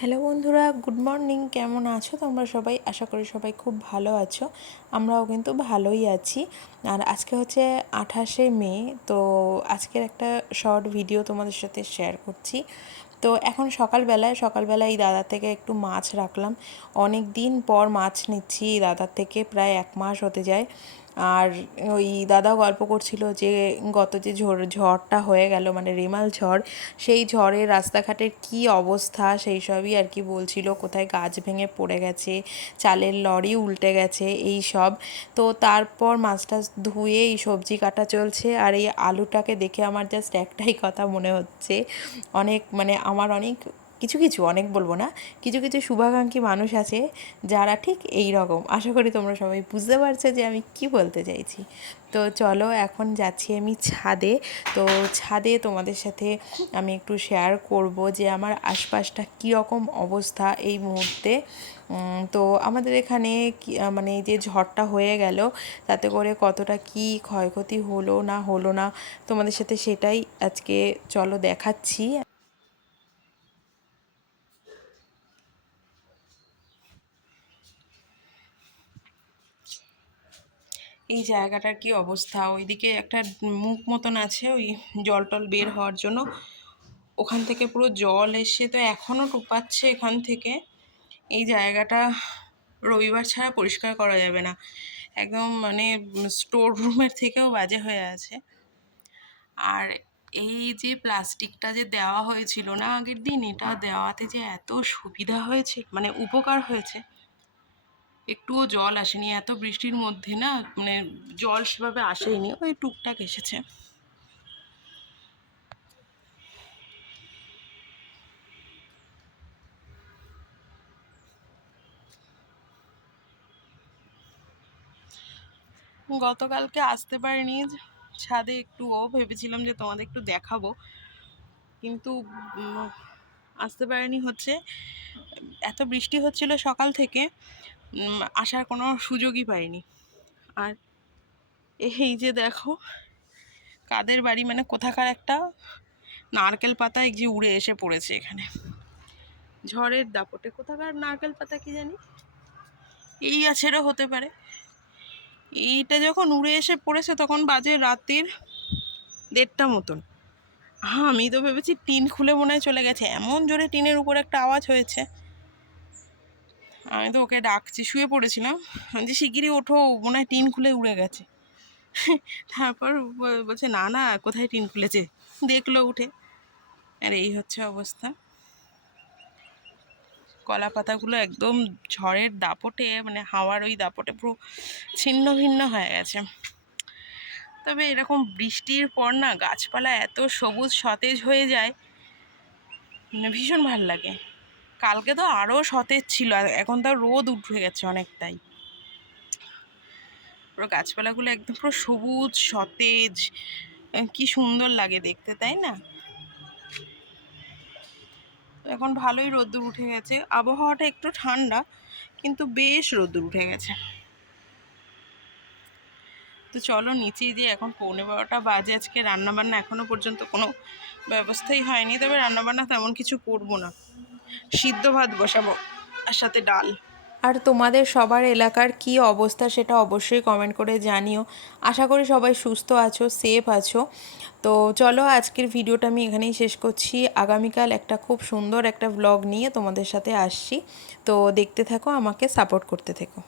Hello বন্ধুরা, good morning. কেমন আছো তোমরা সবাই? আশা করি সবাই খুব ভালো আছো। আমরাও কিন্তু ভালোই আছি। আর আজকে হচ্ছে আঠাশে মে, তো আজকের একটা শর্ট ভিডিও তোমাদের সাথে শেয়ার করছি। তো এখন সকালবেলায় সকালবেলায় এই দাদার থেকে একটু মাছ রাখলাম। অনেক দিন পর মাছ নিচ্ছি, এই দাদার থেকে প্রায় এক মাস হতে যায়। আর ওই দাদা গল্প করছিল যে গত যে ঝড়, ঝড়টা হয়ে গেল মানে রেমাল ঝড়, সেই ঝড়ে রাস্তাঘাটের কি অবস্থা সেই সবই আর কি বলছিল। কোথায় গাছ ভেঙে পড়ে গেছে, চালের লরি উল্টে গেছে, এই সব। তো তারপর মাছটা ধুয়ে এই সবজি কাটা চলছে আর এই আলুটাকে দেখে আমার জাস্ট একটাই কথা মনে হচ্ছে। অনেক মানে আমার অনেক কিছু কিছু, অনেক বলব না। কিছু কিছু শুভাকাঙ্ক্ষী মানুষ আছে যারা ঠিক এই রকম। আশা করি তোমরা সবাই বুঝতে পারছ যে আমি কি বলতে চাইছি। তো চলো, এখন যাচ্ছি আমি ছাদে। তো ছাদে তোমাদের সাথে আমি একটু শেয়ার করব যে আমার আশপাশটা কীরকম অবস্থা এই মুহূর্তে। তো আমাদের এখানে মানে যে ঝড়টা হয়ে গেল, তাতে করে কতটা কি ক্ষয়ক্ষতি হলো না হলো না, তোমাদের সাথে সেটাই আজকে চলো দেখাচ্ছি। এই জায়গাটার কি অবস্থা? ওইদিকে একটা মুখ মতন আছে, ওই জল টল বের হওয়ার জন্য। ওখান থেকে পুরো জল এসে তো এখনও টুপাচ্ছে এখান থেকে। এই জায়গাটা রবিবার ছাড়া পরিষ্কার করা যাবে না। একদম মানে স্টোর রুমের থেকেও বাজে হয়ে আছে। আর এই যে প্লাস্টিকটা যে দেওয়া হয়েছিল না আগের দিন, এটা দেওয়াতে যে এত সুবিধা হয়েছে মানে উপকার হয়েছে। একটুও জল আসেনি, এত বৃষ্টির মধ্যে না মানে জল সেভাবে আসেনি ওই টুকটাক এসেছে। গতকালকে আসতে পারিনি, ছাদে একটু ও ভেবেছিলাম যে তোমাদের একটু দেখাবো, কিন্তু আসতে পারিনি হচ্ছে। এত বৃষ্টি হচ্ছিল সকাল থেকে আসার কোনো সুযোগই পাইনি। আর এই যে দেখো, কাদের বাড়ি মানে কোথাকার একটা নারকেল পাতা যে উড়ে এসে পড়েছে এখানে। ঝড়ের দাপটে। কোথাকার নারকেল পাতা কি জানি? এই গাছেরও হতে পারে। এইটা যখন উড়ে এসে পড়েছে তখন বাজে রাতের দেড়টা মতন। হ্যাঁ আমি তো ভেবেছি টিন খুলে মনে হয় চলে গেছে। এমন জোরে টিনের উপর একটা আওয়াজ হয়েছে। আমি তো ওকে ডাকছি, শুয়ে পড়েছিলাম। যে শিগগিরই ওঠো, মনে হয় টিন খুলে উড়ে গেছে। তারপর বলছে, না না, কোথায় টিন খুলেছে? দেখল উঠে। আর এই হচ্ছে অবস্থা। কলা পাতাগুলো একদম ঝড়ের দাপটে মানে হাওয়ার ওই দাপটে পুরো ছিন্ন ভিন্ন হয়ে গেছে। তবে এরকম বৃষ্টির পর না, গাছপালা এত সবুজ সতেজ হয়ে যায় মানে ভীষণ ভালো লাগে। কালকে তো আরও সতেজ ছিল এখন তো রোদ উঠে গেছে অনেকটাই। পুরো গাছপালাগুলো একদম পুরো সবুজ, সতেজ কি সুন্দর লাগে দেখতে, তাই না? এখন ভালোই রোদ্দুর উঠে গেছে। আবহাওয়াটা একটু ঠান্ডা, কিন্তু বেশ রোদ্দুর উঠে গেছে। তো চলো নিচেই যে এখন পৌনে বারোটা বাজে, আজকে রান্নাবান্না এখনও পর্যন্ত কোনো ব্যবস্থাই হয়নি, তবে রান্নাবান্না তেমন কিছু করব না। সিদ্ধ ভাত বসাবো আর সাথে ডাল। আর তোমাদের সবার এলাকার কি অবস্থা সেটা অবশ্যই কমেন্ট করে জানিও। আশা করি সবাই সুস্থ আছো সেফ আছো। তো চলো আজকের ভিডিওটা আমি এখানেই শেষ করছি। আগামীকাল একটা খুব সুন্দর একটা ব্লগ নিয়ে তোমাদের সাথে আসছি। তো দেখতে থাকো, আমাকে সাপোর্ট করতে থেকো।